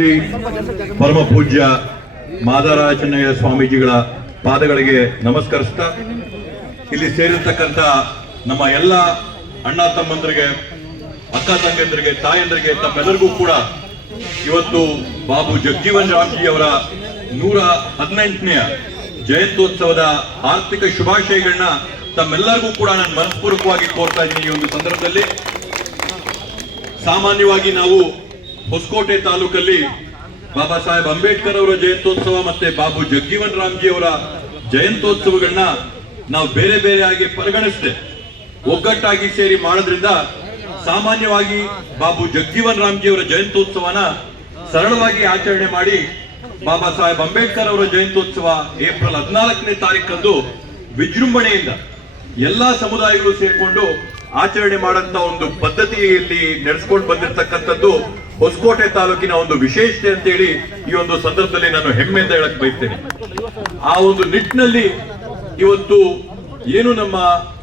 ಶ್ರೀ ಪರಮ ಪೂಜ್ಯ ಮಾದರಾಚನೆಯ ಸ್ವಾಮೀಜಿಗಳ ಪಾದಗಳಿಗೆ ನಮಸ್ಕರಿಸ್ತಾ, ಇಲ್ಲಿ ಸೇರಿರ್ತಕ್ಕಂಥ ನಮ್ಮ ಎಲ್ಲ ಅಣ್ಣ ತಮ್ಮಂದ್ರಿಗೆ, ಅಕ್ಕ ತಂಗಿಯಂದ್ರಿಗೆ, ತಾಯಂದ್ರಿಗೆ, ತಮ್ಮೆಲ್ಲರಿಗೂ ಕೂಡ ಇವತ್ತು ಬಾಬು ಜಗಜೀವನ್ ರಾಮ್ಜಿ ಅವರ ನೂರ ಹದಿನೆಂಟನೆಯ ಜಯಂತ್ಯೋತ್ಸವದ ಆರ್ಥಿಕ ಶುಭಾಶಯಗಳನ್ನ ತಮ್ಮೆಲ್ಲರಿಗೂ ಕೂಡ ನಾನು ಮನಸ್ಪೂರ್ವಕವಾಗಿ ಕೋರ್ತಾ ಇದ್ದೀನಿ ಈ ಒಂದು ಸಂದರ್ಭದಲ್ಲಿ. ಸಾಮಾನ್ಯವಾಗಿ ನಾವು ಹೊಸಕೋಟೆ ತಾಲೂಕಲ್ಲಿ ಬಾಬಾ ಸಾಹೇಬ್ ಅಂಬೇಡ್ಕರ್ ಅವರ ಜಯಂತೋತ್ಸವ ಮತ್ತೆ ಬಾಬು ಜಗಜೀವನ್ ರಾಮ್ಜಿ ಅವರ ಜಯಂತ್ಯೋತ್ಸವಗಳನ್ನ ನಾವು ಬೇರೆ ಬೇರೆಯಾಗಿ ಪರಿಗಣಿಸಿದೆ. ಒಗ್ಗಟ್ಟಾಗಿ ಸೇರಿ ಮಾಡೋದ್ರಿಂದ ಸಾಮಾನ್ಯವಾಗಿ ಬಾಬು ಜಗಜೀವನ್ ರಾಮ್ಜಿ ಅವರ ಜಯಂತೋತ್ಸವನ ಸರಳವಾಗಿ ಆಚರಣೆ ಮಾಡಿ ಬಾಬಾ ಸಾಹೇಬ್ ಅಂಬೇಡ್ಕರ್ ಅವರ ಜಯಂತ್ಯೋತ್ಸವ ಏಪ್ರಿಲ್ ಹದಿನಾಲ್ಕನೇ ತಾರೀಕಂದು ವಿಜೃಂಭಣೆಯಿಂದ ಎಲ್ಲಾ ಸಮುದಾಯಗಳು ಸೇರಿಕೊಂಡು ಆಚರಣೆ ಮಾಡಂತ ಒಂದು ಪದ್ಧತಿಯಲ್ಲಿ ನಡೆಸ್ಕೊಂಡು ಬಂದಿರತಕ್ಕಂಥದ್ದು ಹೊಸಕೋಟೆ ತಾಲೂಕಿನ ಒಂದು ವಿಶೇಷತೆ ಅಂತ ಹೇಳಿ ಈ ಒಂದು ಸಂದರ್ಭದಲ್ಲಿ ನಾನು ಹೆಮ್ಮೆಯಿಂದ ಹೇಳಕ್ ಬಯಸ್ತೇನೆ. ಆ ಒಂದು ನಿಟ್ಟಿನಲ್ಲಿ ಇವತ್ತು ಏನು ನಮ್ಮ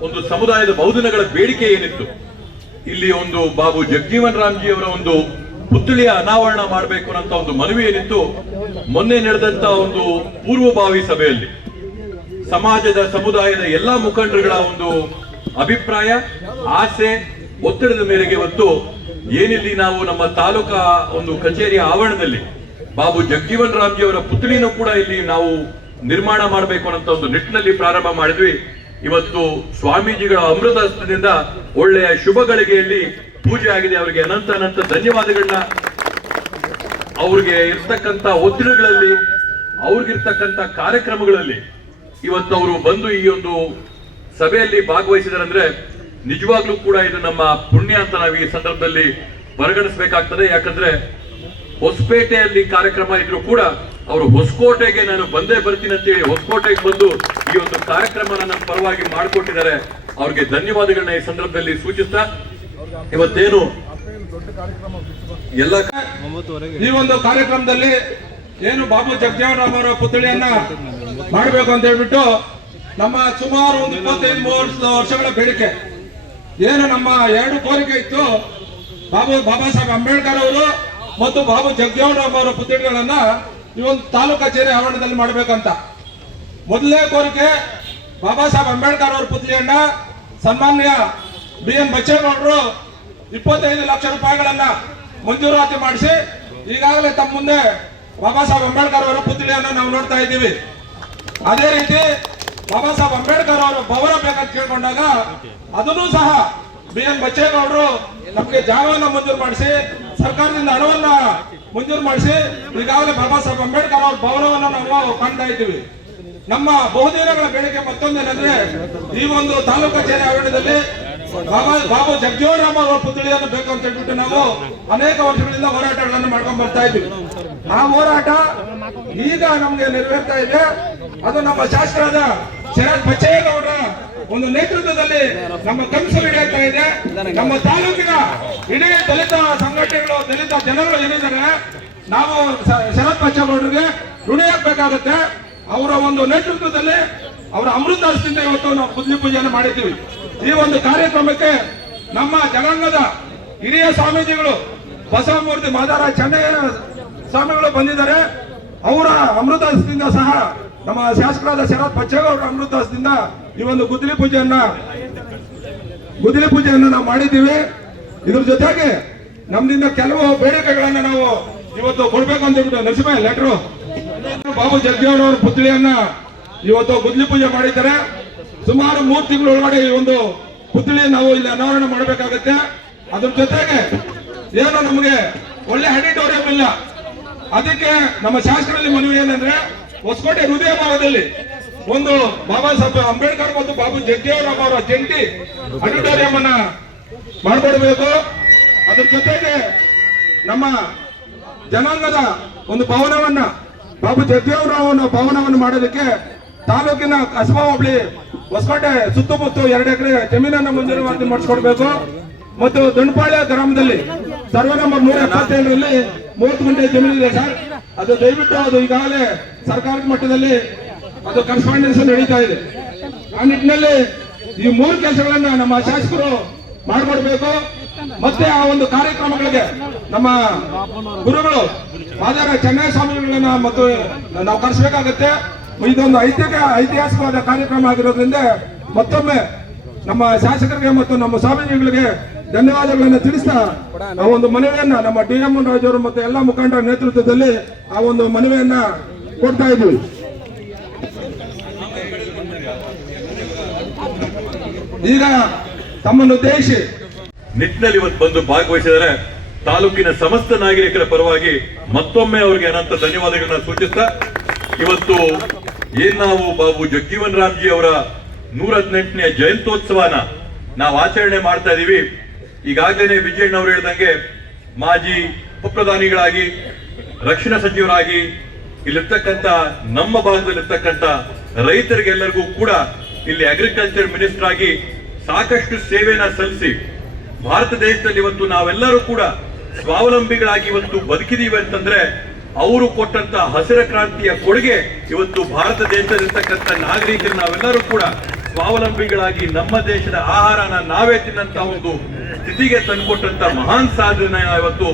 ಒಂದು ಸಮುದಾಯದ ಬಹುದಿನಗಳ ಬೇಡಿಕೆ ಏನಿತ್ತು? ಇಲ್ಲಿ ಒಂದು ಬಾಬು ಜಗಜೀವನ್ ರಾಮ್ಜಿ ಅವರ ಒಂದು ಪುತ್ಥಳಿಯ ಅನಾವರಣ ಮಾಡಬೇಕು ಅನ್ನೋ ಒಂದು ಮನವಿ ಏನಿತ್ತು? ಮೊನ್ನೆ ನಡೆದಂತ ಒಂದು ಪೂರ್ವಭಾವಿ ಸಭೆಯಲ್ಲಿ ಸಮಾಜದ, ಸಮುದಾಯದ ಎಲ್ಲಾ ಮುಖಂಡರುಗಳ ಒಂದು ಅಭಿಪ್ರಾಯ, ಆಸೆ, ಒತ್ತಡದ ಮೇರೆಗೆ ಇವತ್ತು ಏನಿಲ್ಲಿ ನಾವು ನಮ್ಮ ತಾಲೂಕಾ ಒಂದು ಕಚೇರಿಯ ಆವರಣದಲ್ಲಿ ಬಾಬು ಜಗಜೀವನ್ ರಾಮ್ಜಿ ಅವರ ಪುತ್ಳಿನೂ ಕೂಡ ಇಲ್ಲಿ ನಾವು ನಿರ್ಮಾಣ ಮಾಡಬೇಕು ಅನ್ನೋ ಒಂದು ನಿಟ್ಟಿನಲ್ಲಿ ಪ್ರಾರಂಭ ಮಾಡಿದ್ವಿ. ಇವತ್ತು ಸ್ವಾಮೀಜಿಗಳ ಅಮೃತ ಹಸ್ತದಿಂದ ಒಳ್ಳೆಯ ಶುಭ ಗಳಿಗೆಯಲ್ಲಿ ಪೂಜೆ ಆಗಿದೆ. ಅವರಿಗೆ ಅನಂತ ಅನಂತ ಧನ್ಯವಾದಗಳನ್ನ. ಅವ್ರಿಗೆ ಇರ್ತಕ್ಕಂತ ಒತ್ತಿಡಗಳಲ್ಲಿ ಅವ್ರಿಗಿರ್ತಕ್ಕಂತ ಕಾರ್ಯಕ್ರಮಗಳಲ್ಲಿ ಇವತ್ತು ಅವರು ಬಂದು ಈ ಒಂದು ಸಭೆಯಲ್ಲಿ ಭಾಗವಹಿಸಿದಾರಂದ್ರೆ ನಿಜವಾಗ್ಲೂ ಕೂಡ ಇದು ನಮ್ಮ ಪುಣ್ಯ ಅಂತ ನಾವು ಈ ಸಂದರ್ಭದಲ್ಲಿ ಪರಿಗಣಿಸಬೇಕಾಗ್ತದೆ ಯಾಕಂದ್ರೆ ಹೊಸಪೇಟೆಯಲ್ಲಿ ಕಾರ್ಯಕ್ರಮ ಇದ್ರು ಕೂಡ ಅವರು ಹೊಸಕೋಟೆಗೆ ನಾನು ಬಂದೇ ಬರ್ತೀನಿ ಅಂತ ಹೇಳಿ ಹೊಸಕೋಟೆಗೆ ಬಂದು ಈ ಒಂದು ಕಾರ್ಯಕ್ರಮನ ನನ್ನ ಪರವಾಗಿ ಮಾಡಿಕೊಟ್ಟಿದ್ದಾರೆ. ಅವ್ರಿಗೆ ಧನ್ಯವಾದಗಳನ್ನ ಈ ಸಂದರ್ಭದಲ್ಲಿ ಸೂಚಿಸ್ತಾ ಇವತ್ತೇನು ಎಲ್ಲ ಈ ಒಂದು ಕಾರ್ಯಕ್ರಮದಲ್ಲಿ ಏನು ಬಾಬು ಜಗಜೀವನರಾಮ್ ಅವರ ಪುತ್ಥಳಿಯನ್ನ ಮಾಡಬೇಕು ಅಂತ ಹೇಳ್ಬಿಟ್ಟು ನಮ್ಮ ಸುಮಾರು ಒಂದು ಇಪ್ಪತ್ತೈದು ಮೂವತ್ತು ವರ್ಷಗಳ ಬೇಡಿಕೆ. ಏನು ನಮ್ಮ ಎರಡು ಕೋರಿಕೆ ಇತ್ತು? ಬಾಬು, ಬಾಬಾ ಸಾಹೇಬ್ ಅಂಬೇಡ್ಕರ್ ಅವರು ಮತ್ತು ಬಾಬು ಜಗಜೀವನರಾಮ್ ಅವರ ಪುತ್ಥಳಿಗಳನ್ನ ಈ ಒಂದು ತಾಲೂಕು ಕಚೇರಿ ಆವರಣದಲ್ಲಿ ಮಾಡಬೇಕಂತ. ಮೊದಲನೇ ಕೋರಿಕೆ ಬಾಬಾ ಸಾಹೇಬ್ ಅಂಬೇಡ್ಕರ್ ಅವರ ಪುತ್ಥಳಿಯನ್ನ ಸನ್ಮಾನ್ಯ ಬಿ ಎಂ ಬಚ್ಚೇಗೌಡರು ಇಪ್ಪತ್ತೈದು ಲಕ್ಷ ರೂಪಾಯಿಗಳನ್ನ ಮಂಜೂರಾತಿ ಮಾಡಿಸಿ ಈಗಾಗಲೇ ತಮ್ಮ ಮುಂದೆ ಬಾಬಾ ಸಾಹೇಬ್ ಅಂಬೇಡ್ಕರ್ ಅವರ ಪುತ್ಥಳಿಯನ್ನ ನಾವು ನೋಡ್ತಾ ಇದ್ದೀವಿ. ಅದೇ ರೀತಿ ಬಾಬಾ ಸಾಹೇಬ್ ಅಂಬೇಡ್ಕರ್ ಅವರು ಭವನ ಬೇಕಂತ ಕೇಳ್ಕೊಂಡಾಗ ಅದನ್ನು ಸಹ ಬಿ ಎನ್ ಬಚ್ಚೇಗೌಡರು ನಮಗೆ ಜಾಗವನ್ನ ಮಂಜೂರು ಮಾಡಿಸಿ, ಸರ್ಕಾರದಿಂದ ಹಣವನ್ನ ಮಂಜೂರು ಮಾಡಿಸಿ, ಈಗಾಗಲೇ ಬಾಬಾ ಸಾಹೇಬ್ ಅಂಬೇಡ್ಕರ್ ಅವರ ಭವನವನ್ನ ನಾವು ಕಾಣ್ತಾ ಇದ್ದೀವಿ. ನಮ್ಮ ಬಹುದಿನಗಳ ಬೇಡಿಕೆ ಮತ್ತೊಂದೇನೆಂದ್ರೆ ಈ ಒಂದು ತಾಲೂಕು ಕಚೇರಿ ಆವರಣದಲ್ಲಿ ಬಾಬಾ, ಬಾಬು ಜಗಜೀವನರಾಮ್ ಅವರ ಪುತ್ಥಳಿಯನ್ನು ಬೇಕು ಅಂತ ಹೇಳ್ಬಿಟ್ಟು ನಾವು ಅನೇಕ ವರ್ಷಗಳಿಂದ ಹೋರಾಟಗಳನ್ನು ಮಾಡ್ಕೊಂಡು ಬರ್ತಾ ಇದ್ದೀವಿ. ಆ ಹೋರಾಟ ಈಗ ನಮ್ಗೆ ನೆರವೇರ್ತಾ ಇದೆ. ಅದು ನಮ್ಮ ಶಾಸಕರಾದ ಶರತ್ ಬಚ್ಚೇಗೌಡರ ಒಂದು ನೇತೃತ್ವದಲ್ಲಿ ನಮ್ಮ ಕನಸು ಹಿಡಿಯುತ್ತಾ ಇದೆ. ನಮ್ಮ ತಾಲೂಕಿನ ಇಡೀ ದಲಿತ ಸಂಘಟನೆಗಳು, ದಲಿತ ಜನಗಳು ಏನಿದ್ದಾರೆ, ನಾವು ಶರತ್ ಬಚ್ಚೇಗೌಡರಿಗೆ ಋಣಿಯಾಗಬೇಕಾಗುತ್ತೆ ಅವರ ಒಂದು ನೇತೃತ್ವದಲ್ಲಿ ಅವರ ಅಮೃತ ಹಸ್ತದಿಂದ ಇವತ್ತು ನಾವು ಬುದ್ಧಿ ಪೂಜೆಯನ್ನು ಮಾಡಿದ್ದೀವಿ. ಈ ಒಂದು ಕಾರ್ಯಕ್ರಮಕ್ಕೆ ನಮ್ಮ ಜನಾಂಗದ ಹಿರಿಯ ಸ್ವಾಮೀಜಿಗಳು ಬಸವಮೂರ್ತಿ ಮಾದಾರ ಚೆನ್ನಯ್ಯ ಸ್ವಾಮಿಗಳು ಬಂದಿದ್ದಾರೆ. ಅವರ ಅಮೃತ ಹಸ್ತದಿಂದ ಸಹ ನಮ್ಮ ಶಾಸಕರಾದ ಶರತ್ ಬಚ್ಚೇಗೌಡರ ಅಮೃತಾಸದಿಂದ ಈ ಒಂದು ಗುದ್ದಲಿ ಪೂಜೆಯನ್ನ ಗುದ್ದಲಿ ಪೂಜೆಯನ್ನು ನಾವು ಮಾಡಿದ್ದೀವಿ. ಇದ್ರ ಜೊತೆಗೆ ನಮ್ದಿಂದ ಕೆಲವು ಬೇಡಿಕೆಗಳನ್ನ ನಾವು ಇವತ್ತು ಕೊಡ್ಬೇಕು ಅಂತ ಹೇಳ್ಬಿಟ್ಟು ನರಸಿಂಹ ಲೆಟ್ರು. ಬಾಬು ಜಗಜೀವನ್ ಅವರ ಪುತ್ಳಿಯನ್ನ ಇವತ್ತು ಗುದ್ಲಿ ಪೂಜೆ ಮಾಡಿದ್ದಾರೆ. ಸುಮಾರು ಮೂರು ತಿಂಗಳ ಒಳಗಡೆ ಈ ಒಂದು ಪುತ್ಳಿ ನಾವು ಇಲ್ಲಿ ಅನಾವರಣ ಮಾಡಬೇಕಾಗತ್ತೆ. ಅದ್ರ ಜೊತೆಗೆ ಏನು ನಮಗೆ ಒಳ್ಳೆ ಆಡಿಟೋರಿಯಂ ಇಲ್ಲ. ಅದಕ್ಕೆ ನಮ್ಮ ಶಾಸಕರಲ್ಲಿ ಮನವಿ ಏನಂದ್ರೆ ಹೊಸಕೋಟೆ ಹೃದಯ ಭಾಗದಲ್ಲಿ ಒಂದು ಬಾಬಾ ಸಾಹೇಬ್ ಅಂಬೇಡ್ಕರ್ ಮತ್ತು ಬಾಬು ಜಗ್ಗೇವರಾಮ್ ಅವರ ಜಂಟಿ ಆಡಿಟೋರಿಯಂ ಅನ್ನ ಮಾಡಿಕೊಡ್ಬೇಕು. ಅದ್ರ ಜೊತೆಗೆ ನಮ್ಮ ಜನಾಂಗದ ಒಂದು ಭವನವನ್ನ ಬಾಬು ಜಗದೇವರಾವ್ ಅನ್ನೋ ಭವನವನ್ನು ಮಾಡೋದಕ್ಕೆ ತಾಲೂಕಿನ ಕಸಬಾ ಹೋಬಳಿ ಹೊಸಕೋಟೆ ಸುತ್ತಮುತ್ತ ಎರಡು ಎಕರೆ ಜಮೀನನ್ನು ಮುಂದಿನ ಮಾಡಿಸ್ಕೊಡ್ಬೇಕು. ಮತ್ತು ದುಂಡಪಾಳ್ಯ ಗ್ರಾಮದಲ್ಲಿ ಸರ್ವ ನಂಬರ್ ನೂರ ಎಪ್ಪತ್ತೇಳರಲ್ಲಿ ಮೂವತ್ತು ಗಂಟೆ ಇದೆ ಸರ್. ಅದು ದಯವಿಟ್ಟು ಅದು ಈಗಾಗಲೇ ಸರ್ಕಾರದ ಮಟ್ಟದಲ್ಲಿ ಅದು ಕರೆಸ್ಪಾಂಡೆನ್ಸ್ ನಡೀತಾ ಇದೆ. ಆ ನಿಟ್ಟಿನಲ್ಲಿ ಈ ಮೂರು ಕೆಲಸಗಳನ್ನ ನಮ್ಮ ಶಾಸಕರು ಮಾಡಿಕೊಡ್ಬೇಕು. ಮತ್ತೆ ಆ ಒಂದು ಕಾರ್ಯಕ್ರಮಗಳಿಗೆ ನಮ್ಮ ಗುರುಗಳು ಮಾದಾರ ಚೆನ್ನೈ ಸ್ವಾಮಿಗಳನ್ನ ಮತ್ತು ನಾವು ಕರೆಸಬೇಕಾಗತ್ತೆ. ಇದೊಂದು ಐತಿಹಾಸಿಕ ಐತಿಹಾಸಿಕವಾದ ಕಾರ್ಯಕ್ರಮ ಆಗಿರೋದ್ರಿಂದ ಮತ್ತೊಮ್ಮೆ ನಮ್ಮ ಶಾಸಕರಿಗೆ ಮತ್ತು ನಮ್ಮ ಸ್ವಾಮೀಜಿಗಳಿಗೆ ಧನ್ಯವಾದಗಳನ್ನು ತಿಳಿಸ್ತಾ ಆ ಒಂದು ಮನವಿಯನ್ನ ನಮ್ಮ ಡಿ ಎಂ ರಾಜವರು ಮತ್ತು ಎಲ್ಲ ಮುಖಂಡರ ನೇತೃತ್ವದಲ್ಲಿ ಆ ಒಂದು ಮನವಿಯನ್ನ ಕೊಡ್ತಾ ಇದ್ವಿ. ಈಗ ತಮ್ಮನ್ನು ಉದ್ದೇಶಿ ನಿಟ್ಟಿನಲ್ಲಿ ಇವತ್ತು ಬಂದು ಭಾಗವಹಿಸಿದರೆ ತಾಲೂಕಿನ ಸಮಸ್ತ ನಾಗರಿಕರ ಪರವಾಗಿ ಮತ್ತೊಮ್ಮೆ ಅವರಿಗೆ ಅನಂತ ಧನ್ಯವಾದಗಳನ್ನ ಸೂಚಿಸ್ತಾ, ಇವತ್ತು ಏನ್ ನಾವು ಬಾಬು ಜಗ್ಜೀವನ್ ರಾಮ್ಜಿ ಅವರ ನೂರ ಹದಿನೆಂಟನೇ ಜಯಂತ್ಯೋತ್ಸವನ ನಾವು ಆಚರಣೆ ಮಾಡ್ತಾ ಇದೀವಿ. ಈಗಾಗಲೇ ವಿಜಯಣ್ಣ ಅವರು ಹೇಳ್ದಂಗೆ ಮಾಜಿ ಉಪಪ್ರಧಾನಿಗಳಾಗಿ, ರಕ್ಷಣಾ ಸಚಿವರಾಗಿ, ಇಲ್ಲಿರ್ತಕ್ಕಂಥ ನಮ್ಮ ಭಾಗದಲ್ಲಿರ್ತಕ್ಕಂಥ ರೈತರಿಗೆಲ್ಲರಿಗೂ ಕೂಡ ಇಲ್ಲಿ ಅಗ್ರಿಕಲ್ಚರ್ ಮಿನಿಸ್ಟರ್ ಆಗಿ ಸಾಕಷ್ಟು ಸೇವೆನ ಸಲ್ಲಿಸಿ, ಭಾರತ ದೇಶದಲ್ಲಿ ಇವತ್ತು ನಾವೆಲ್ಲರೂ ಕೂಡ ಸ್ವಾವಲಂಬಿಗಳಾಗಿ ಇವತ್ತು ಬದುಕಿದೀವಿ ಅಂತಂದ್ರೆ ಅವರು ಕೊಟ್ಟಂತ ಹಸಿರ ಕ್ರಾಂತಿಯ ಕೊಡುಗೆ ಇವತ್ತು ಭಾರತ ದೇಶದಲ್ಲಿರ್ತಕ್ಕಂಥ ನಾಗರಿಕರು ನಾವೆಲ್ಲರೂ ಕೂಡ ಸ್ವಾವಲಂಬಿಗಳಾಗಿ ನಮ್ಮ ದೇಶದ ಆಹಾರನ ನಾವೇ ತಿನ್ನಂತ ಒಂದು ಸ್ಥಿತಿಗೆ ತಂದುಕೊಟ್ಟಂತ ಮಹಾನ್ ಸಾಧನೆ ಇವತ್ತು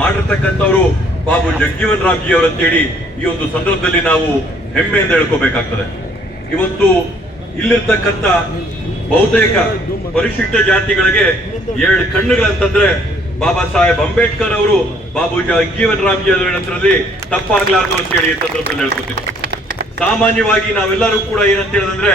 ಮಾಡಿರ್ತಕ್ಕಂಥವ್ರು ಬಾಬು ಜಗ್ಜೀವನ್ ರಾಮ್ಜಿ ಅವರಂತೇಳಿ ಈ ಒಂದು ಸಂದರ್ಭದಲ್ಲಿ ನಾವು ಹೆಮ್ಮೆಯಿಂದ ಹೇಳ್ಕೋಬೇಕಾಗ್ತದೆ. ಇವತ್ತು ಇಲ್ಲಿರ್ತಕ್ಕಂಥ ಬಹುತೇಕ ಪರಿಶಿಷ್ಟ ಜಾತಿಗಳಿಗೆ ಏಳು ಕಣ್ಣುಗಳಂತಂದ್ರೆ ಬಾಬಾ ಸಾಹೇಬ್ ಅಂಬೇಡ್ಕರ್ ಅವರು ಬಾಬು ಜಗ್ಜೀವನ್ ರಾಮ್ಜಿ ಅವರ ನಂತರದಲ್ಲಿ ತಪ್ಪಾಗ್ಲಾರ್ದು ಅಂತ ಹೇಳಿ ಈ ಸಂದರ್ಭದಲ್ಲಿ ಹೇಳ್ಕೊತೀನಿ. ಸಾಮಾನ್ಯವಾಗಿ ನಾವೆಲ್ಲರೂ ಕೂಡ ಏನಂತ ಹೇಳಿದ್ರೆ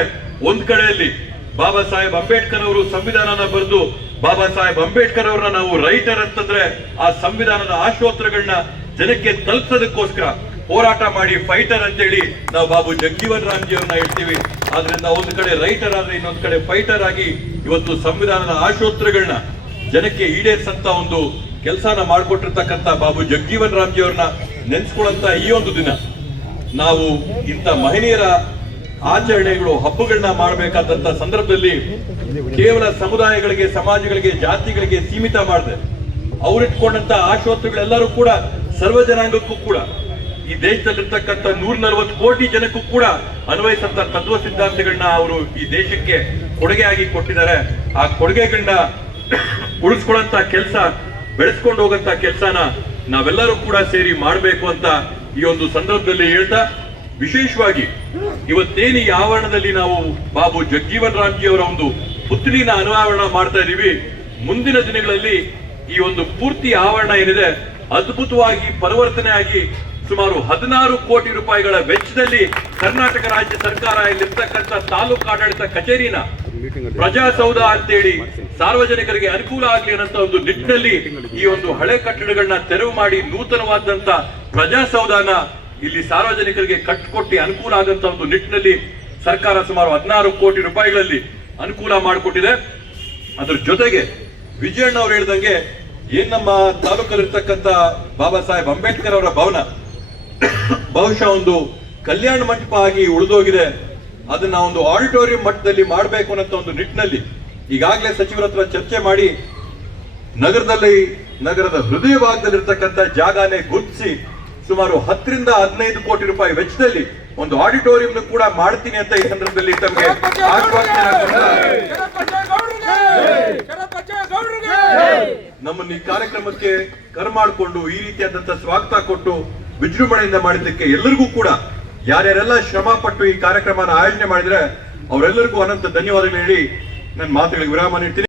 ಒಂದ್ ಕಡೆಯಲ್ಲಿ ಬಾಬಾ ಸಾಹೇಬ್ ಅಂಬೇಡ್ಕರ್ ಅವರು ಸಂವಿಧಾನನ ಬರೆದು ಬಾಬಾ ಸಾಹೇಬ್ ಅಂಬೇಡ್ಕರ್ ಅವರನ್ನ ನಾವು ರೈಟರ್ ಅಂತಂದ್ರೆ ಆ ಸಂವಿಧಾನದ ಆಶೋತ್ತರಗಳನ್ನ ಜನಕ್ಕೆ ತಲುಪಿಸೋದಕ್ಕೋಸ್ಕರ ಹೋರಾಟ ಮಾಡಿ ಫೈಟರ್ ಅಂತೇಳಿ ನಾವು ಬಾಬು ಜಗಜೀವನ್ ರಾಮ್ಜಿ ಅವ್ರನ್ನ ಹೇಳ್ತೀವಿ. ಆದ್ರಿಂದ ಒಂದು ಕಡೆ ರೈಟರ್ ಆದ್ರೆ ಇನ್ನೊಂದು ಕಡೆ ಫೈಟರ್ ಆಗಿ ಇವತ್ತು ಸಂವಿಧಾನದ ಆಶೋತ್ತರಗಳನ್ನ ಜನಕ್ಕೆ ಈಡೇರಿಸಂತ ಒಂದು ಕೆಲಸನ ಮಾಡಿಕೊಟ್ಟಿರ್ತಕ್ಕಂಥ ಬಾಬು ಜಗಜೀವನ್ ರಾಮ್ಜಿ ಅವ್ರನ್ನ ನೆನ್ಸ್ಕೊಳ್ಳಂತ ಈ ಒಂದು ದಿನ. ನಾವು ಇಂಥ ಮಹಿಳೆಯರ ಆಚರಣೆಗಳು, ಹಬ್ಬಗಳನ್ನ ಮಾಡಬೇಕಾದಂತ ಸಂದರ್ಭದಲ್ಲಿ ಕೇವಲ ಸಮುದಾಯಗಳಿಗೆ, ಸಮಾಜಗಳಿಗೆ, ಜಾತಿಗಳಿಗೆ ಸೀಮಿತ ಮಾಡಿದೆ. ಅವರಿಟ್ಕೊಂಡಂತ ಆಶೋತ್ತರಗಳೆಲ್ಲರೂ ಕೂಡ ಸರ್ವ ಜನಾಂಗಕ್ಕೂ ಕೂಡ, ಈ ದೇಶದಲ್ಲಿರ್ತಕ್ಕಂಥ ನೂರ ನಲವತ್ತು ಕೋಟಿ ಜನಕ್ಕೂ ಕೂಡ ಅನ್ವಯಿಸಂತ ತತ್ವ ಸಿದ್ಧಾಂತಗಳನ್ನ ಅವರು ಈ ದೇಶಕ್ಕೆ ಕೊಡುಗೆಯಾಗಿ ಕೊಟ್ಟಿದ್ದಾರೆ. ಆ ಕೊಡುಗೆಗಳನ್ನ ಉಳಿಸ್ಕೊಳ್ಳಂತ ಕೆಲಸ, ಬೆಳೆಸ್ಕೊಂಡು ಹೋಗಂತ ಕೆಲಸನ ನಾವೆಲ್ಲರೂ ಕೂಡ ಸೇರಿ ಮಾಡಬೇಕು ಅಂತ ಈ ಒಂದು ಸಂದರ್ಭದಲ್ಲಿ ಹೇಳ್ತಾ, ವಿಶೇಷವಾಗಿ ಇವತ್ತೇನು ಈ ಆವರಣದಲ್ಲಿ ನಾವು ಬಾಬು ಜಗ್ಜೀವನ್ ರಾಮ್ಜಿ ಅವರ ಒಂದು ಪುತ್ರಿನ ಅನಾವರಣ ಮಾಡ್ತಾ ಇದೀವಿ, ಮುಂದಿನ ದಿನಗಳಲ್ಲಿ ಈ ಒಂದು ಪೂರ್ತಿ ಆವರಣ ಏನಿದೆ, ಅದ್ಭುತವಾಗಿ ಪರಿವರ್ತನೆ ಆಗಿ ಸುಮಾರು ಹದಿನಾರು ಕೋಟಿ ರೂಪಾಯಿಗಳ ವೆಚ್ಚದಲ್ಲಿ ಕರ್ನಾಟಕ ರಾಜ್ಯ ಸರ್ಕಾರ ಇಲ್ಲಿರ್ತಕ್ಕಂಥ ತಾಲೂಕು ಆಡಳಿತ ಕಚೇರಿನ ಪ್ರಜಾಸೌಧ ಅಂತೇಳಿ ಸಾರ್ವಜನಿಕರಿಗೆ ಅನುಕೂಲ ಆಗಲಿ ಅನ್ನೋ ಒಂದು ನಿಟ್ಟಿನಲ್ಲಿ ಈ ಒಂದು ಹಳೆ ಕಟ್ಟಡಗಳನ್ನ ತೆರವು ಮಾಡಿ ನೂತನವಾದಂತ ಪ್ರಜಾಸೌಧನ ಇಲ್ಲಿ ಸಾರ್ವಜನಿಕರಿಗೆ ಕಟ್ಟಿಕೊಟ್ಟಿ ಅನುಕೂಲ ಆಗಂತ ಒಂದು ನಿಟ್ಟಿನಲ್ಲಿ ಸರ್ಕಾರ ಸುಮಾರು ಹದಿನಾರು ಕೋಟಿ ರೂಪಾಯಿಗಳಲ್ಲಿ ಅನುಕೂಲ ಮಾಡಿಕೊಟ್ಟಿದೆ. ಅದರ ಜೊತೆಗೆ ವಿಜಯಣ್ಣ ಅವ್ರು ಹೇಳಿದಂಗೆ ಏನ್ ನಮ್ಮ ತಾಲೂಕಲ್ಲಿರ್ತಕ್ಕಂಥ ಬಾಬಾ ಸಾಹೇಬ್ ಅಂಬೇಡ್ಕರ್ ಅವರ ಭವನ, ಬಹುಶಃ ಒಂದು ಕಲ್ಯಾಣ ಮಂಟಪ ಆಗಿ ಉಳಿದೋಗಿದೆ. ಅದನ್ನ ಒಂದು ಆಡಿಟೋರಿಯಂ ಮಟ್ಟದಲ್ಲಿ ಮಾಡಬೇಕು ಅನ್ನೋ ಒಂದು ನಿಟ್ಟಿನಲ್ಲಿ ಈಗಾಗಲೇ ಸಚಿವರ ಹತ್ರ ಚರ್ಚೆ ಮಾಡಿ ನಗರದಲ್ಲಿ, ನಗರದ ಹೃದಯ ಭಾಗದಲ್ಲಿರ್ತಕ್ಕಂಥ ಜಾಗನೇ ಗುರುತಿಸಿ ಸುಮಾರು ಹತ್ತರಿಂದ ಹದಿನೈದು ಕೋಟಿ ರೂಪಾಯಿ ವೆಚ್ಚದಲ್ಲಿ ಒಂದು ಆಡಿಟೋರಿಯಂ ಕೂಡ ಮಾಡ್ತೀನಿ ಅಂತ ಈ ಸಂದರ್ಭದಲ್ಲಿ ತಮಗೆ ನಮ್ಮನ್ನು ಈ ಕಾರ್ಯಕ್ರಮಕ್ಕೆ ಕರೆ ಮಾಡಿಕೊಂಡು ಈ ರೀತಿಯಾದಂತ ಸ್ವಾಗತ ಕೊಟ್ಟು ವಿಜೃಂಭಣೆಯಿಂದ ಮಾಡಿದ್ದಕ್ಕೆ ಎಲ್ಲರಿಗೂ ಕೂಡ ಯಾರ್ಯಾರೆಲ್ಲ ಶ್ರಮ ಪಟ್ಟು ಈ ಕಾರ್ಯಕ್ರಮನ ಆಯೋಜನೆ ಮಾಡಿದ್ರೆ ಅವರೆಲ್ಲರಿಗೂ ಅನಂತ ಧನ್ಯವಾದಗಳು ಹೇಳಿ ನನ್ನ ಮಾತುಗಳಿಗೆ ವಿರಾಮ ನೀಡ್ತೀನಿ.